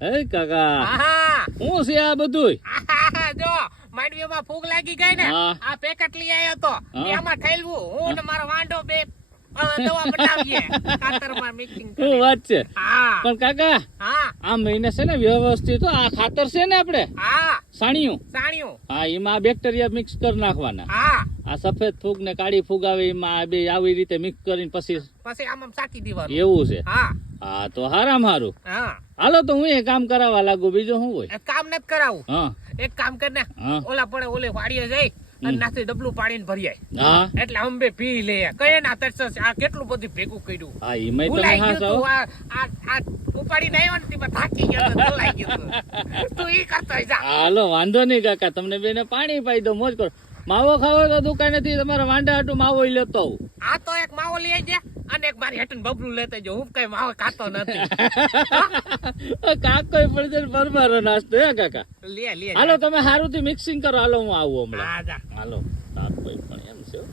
હે કાકા હા શું છે આ બધું? જો માંડવીમાં ફૂગ લાગી ગઈ ને હા. આ પેકેટ લઈ આવ્યો તો હા. એમાં ઠેલવું હું ને મારો વાંઢો બે દવા બનાવીએ ખાતરમાં મિક્સિંગ શું કરી. વાત છે? હા પણ કાકા હા આ મહિને છે ને વ્યવસ્થિત આ ખાતર છે ને આપણે હા સાણિયું, સાણ્યું હા એમાં બેક્ટેરિયા મિક્સ કરી નાખવાના. હા આ સફેદ ફૂગ ને કાળી ફૂગ આવે એમાં આ બે આવી રીતે મિક્સ કરીને પછી પછી આમ સાકી દેવાનું. એવું છે. હા હા તો હારામ હારું. હા હાલો તો હું એ કામ કરાવવા લાગુ, બીજું શું હોય? એક કામ નથી કરાવું, હા એક કામ કર ને હા ઓલા પડે ઓલે વાડીએ જઈ અને નાથી ડબલું પાડીને ભરી હા એટલે અંબે પી લે કઈ ના તરસ આ કેટલું બધું ભેગું કર્યું. હા એમાં તમે ભૂલાઈ હા ગયું તું આ ઉપાડીને આવ્યો ને તેમાં થાકી ગયો તો ભૂલાઈ ગયું તું. તું ઈ કરતો જા. હાલો વાંધો નહીં કાકા, તમને બેને પાણી પાઈ દો, મોજ કરો. માવો ખાવો તો દુકાનેથી તમારા વાંડા હાટુ માવો ઈ લેતો આવું. આ તો એક માવો લઈ આવજે અને એક મારી હેઠળ બબલું લેતા જો હું કઈ માવો ખાતો નથી. કાકો પડશે બરબારો નાસ્તો હે કાકા. લે હાલો તમે સારું થી મિક્સિંગ કરો, હાલો હું આવું હમણાં. હા જા. હાલો તાર કોઈ પણ એમ છે હો.